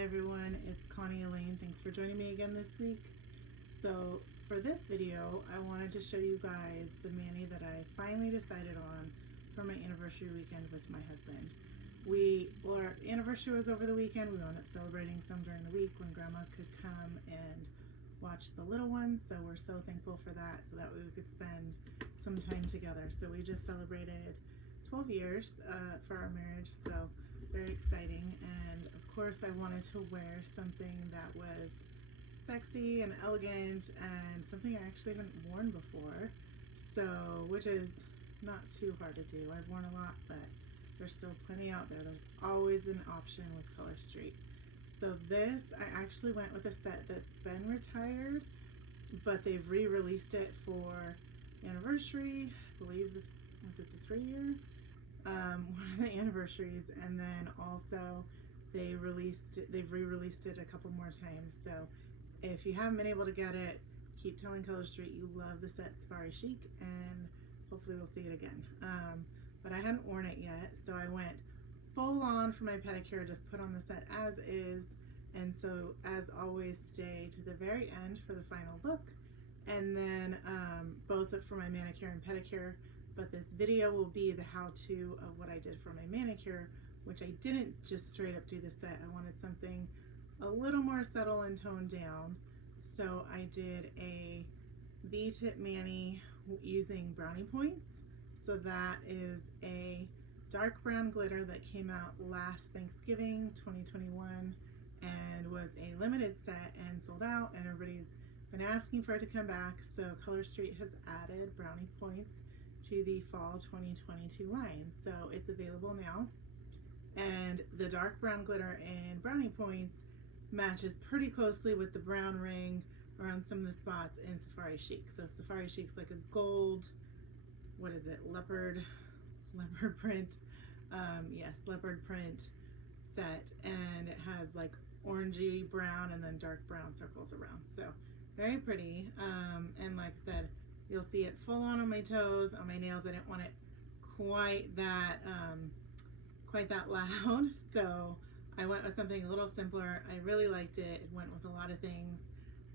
everyone, it's Connie Elaine. Thanks for joining me again this week. So for this video, I wanted to show you guys the mani that I finally decided on for my anniversary weekend with my husband. Our anniversary was over the weekend. We wound up celebrating some during the week when Grandma could come and watch the little ones. So we're so thankful for that, so that way we could spend some time together. So we just celebrated 12 years for our marriage, so very exciting. And of course I wanted to wear something that was sexy and elegant and something I actually haven't worn before, so which is not too hard to do. I've worn a lot, but there's still plenty out there. There's always an option with Color Street. So this, I actually went with a set that's been retired, but they've re-released it for anniversary. I believe this was it the 3-year one of the anniversaries, and then also they've re-released it a couple more times. So if you haven't been able to get it, keep telling Color Street you love the set Safari Chic, and hopefully we'll see it again. But I hadn't worn it yet, so I went full on for my pedicure, just put on the set as is. And so as always, stay to the very end for the final look, and then both for my manicure and pedicure. But this video will be the how-to of what I did for my manicure, which I didn't just straight up do the set. I wanted something a little more subtle and toned down. So I did a V-tip mani using Brownie Points. So that is a dark brown glitter that came out last Thanksgiving 2021 and was a limited set and sold out, and everybody's been asking for it to come back. So Color Street has added Brownie Points to the fall 2022 line, so it's available now. And the dark brown glitter in Brownie Points matches pretty closely with the brown ring around some of the spots in Safari Chic. So Safari Chic's like a gold, what is it, leopard print, yes, leopard print set, and it has like orangey brown and then dark brown circles around. So very pretty, and like I said, you'll see it full on my toes, on my nails. I didn't want it quite that loud, so I went with something a little simpler. I really liked it. It went with a lot of things.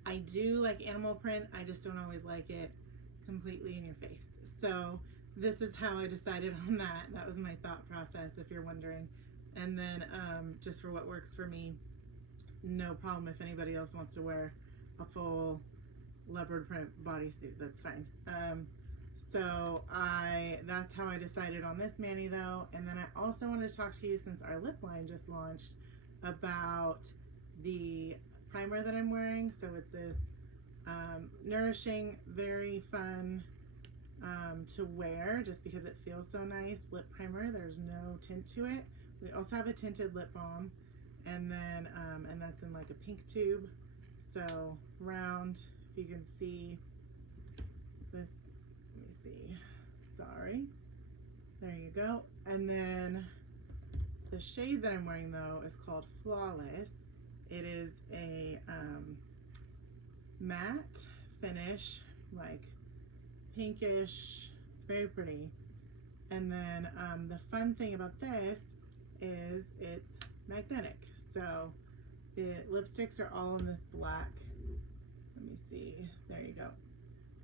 I do like animal print, I just don't always like it completely in your face. So this is how I decided on that. That was my thought process, if you're wondering. And then just for what works for me, no problem if anybody else wants to wear a full leopard print bodysuit, that's fine. So that's how I decided on this mani though. And then I also wanted to talk to you, since our lip line just launched, about the primer that I'm wearing. So it's this nourishing, very fun to wear just because it feels so nice lip primer. There's no tint to it. We also have a tinted lip balm, and then and that's in like a pink tube, so round. If you can see this, let me see, sorry, there you go. And then the shade that I'm wearing though is called Flawless. It is a matte finish, like pinkish. It's very pretty. And then the fun thing about this is it's magnetic. So the lipsticks are all in this black. Let me see, there you go,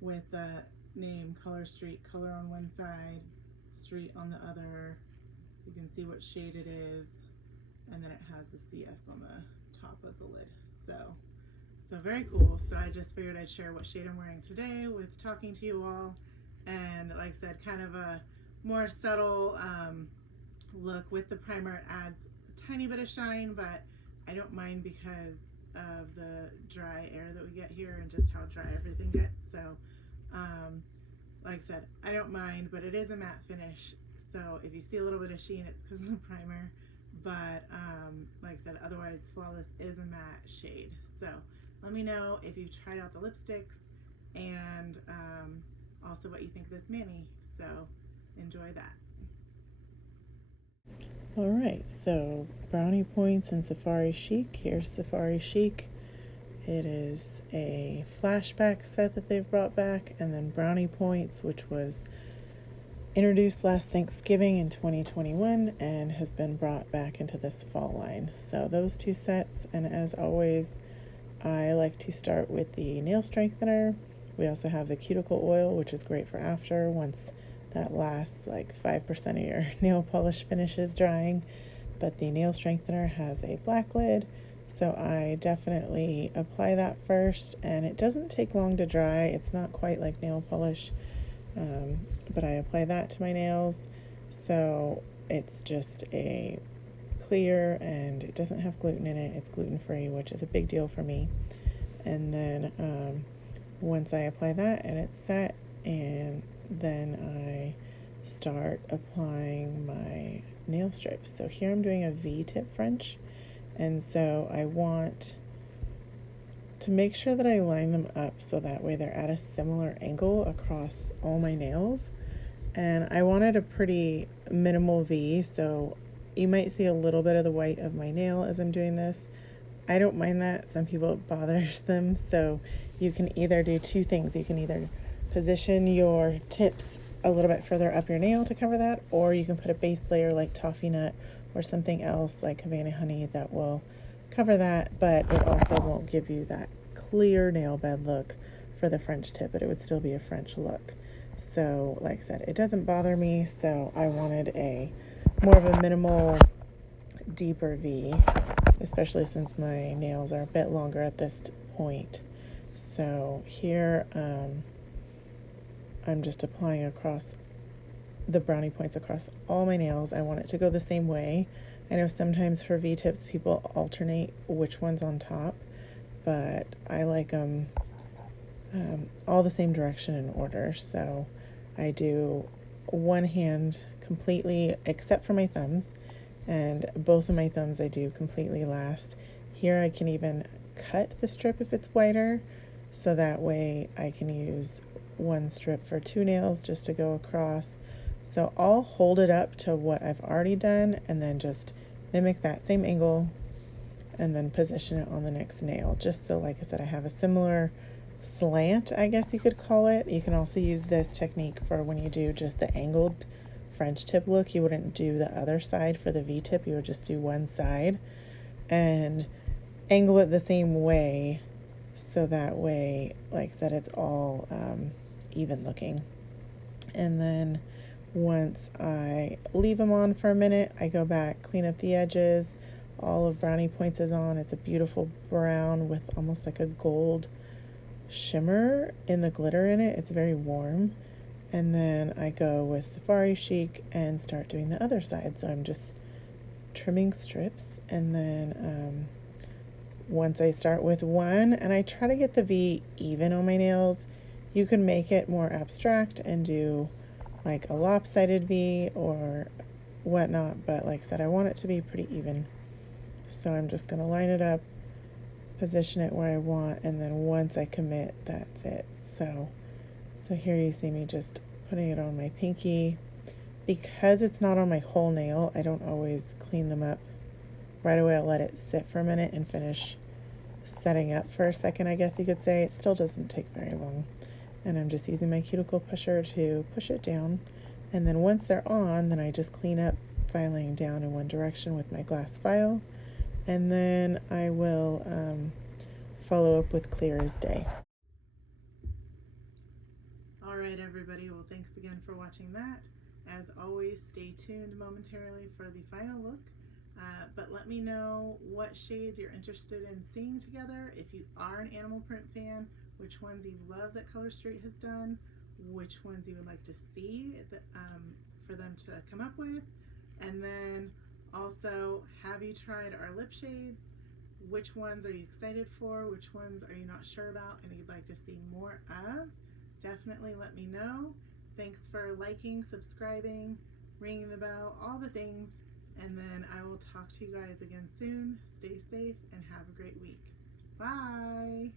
with the name Color Street, color on one side, street on the other. You can see what shade it is, and then it has the CS on the top of the lid. So very cool. So I just figured I'd share what shade I'm wearing today with talking to you all. And like I said, kind of a more subtle look with the primer. It adds a tiny bit of shine, but I don't mind because of the dry air that we get here and just how dry everything gets. So like I said, I don't mind, but it is a matte finish. So if you see a little bit of sheen, it's because of the primer. But like I said, otherwise Flawless is a matte shade. So let me know if you've tried out the lipsticks, and also what you think of this mani. So enjoy that. Alright, so Brownie Points and Safari Chic. Here's Safari Chic. It is a flashback set that they've brought back, and then Brownie Points, which was introduced last Thanksgiving in 2021 and has been brought back into this fall line. So those two sets, and as always, I like to start with the nail strengthener. We also have the cuticle oil, which is great for after, once that last like 5% of your nail polish finishes drying. But the nail strengthener has a black lid, so I definitely apply that first, and it doesn't take long to dry. It's not quite like nail polish, but I apply that to my nails, so it's just a clear, and it doesn't have gluten in it. It's gluten-free, which is a big deal for me. And then once I apply that and it's set, and then I start applying my nail strips. So here I'm doing a V-tip French, and so I want to make sure that I line them up so that way they're at a similar angle across all my nails. And I wanted a pretty minimal V, so you might see a little bit of the white of my nail as I'm doing this. I don't mind that. Some people, it bothers them. So you can either do two things. You can either position your tips a little bit further up your nail to cover that, or you can put a base layer like toffee nut or something else like Havana honey that will cover that, but it also won't give you that clear nail bed look for the French tip, but it would still be a French look. So like I said, it doesn't bother me, so I wanted a more of a minimal, deeper V, especially since my nails are a bit longer at this point. So here I'm just applying across the brownie points across all my nails. I want it to go the same way. I know sometimes for V-tips people alternate which one's on top, but I like them all the same direction in order. So I do one hand completely, except for my thumbs, and both of my thumbs I do completely last. Here I can even cut the strip if it's wider, so that way I can use one strip for two nails just to go across. So I'll hold it up to what I've already done and then just mimic that same angle and then position it on the next nail, just so, like I said, I have a similar slant, I guess you could call it. You can also use this technique for when you do just the angled French tip look. You wouldn't do the other side for the V-tip, you would just do one side and angle it the same way, so that way, like I said, it's all even looking. And then once I leave them on for a minute, I go back, clean up the edges. All of Brownie Points is on. It's a beautiful brown with almost like a gold shimmer in the glitter in it. It's very warm. And then I go with Safari Chic and start doing the other side. So I'm just trimming strips, and then once I start with one, and I try to get the V even on my nails. You can make it more abstract and do like a lopsided V or whatnot, but like I said, I want it to be pretty even. So I'm just going to line it up, position it where I want, and then once I commit, that's it. So here you see me just putting it on my pinky. Because it's not on my whole nail, I don't always clean them up right away. I'll let it sit for a minute and finish setting up for a second, I guess you could say. It still doesn't take very long. And I'm just using my cuticle pusher to push it down. And then once they're on, then I just clean up, filing down in one direction with my glass file. And then I will follow up with clear as day. All right, everybody. Well, thanks again for watching that. As always, stay tuned momentarily for the final look. But let me know what shades you're interested in seeing together. If you are an animal print fan, which ones you love that Color Street has done, which ones you would like to see for them to come up with. And then also, have you tried our lip shades? Which ones are you excited for? Which ones are you not sure about and you'd like to see more of? Definitely let me know. Thanks for liking, subscribing, ringing the bell, all the things. And then I will talk to you guys again soon. Stay safe and have a great week. Bye.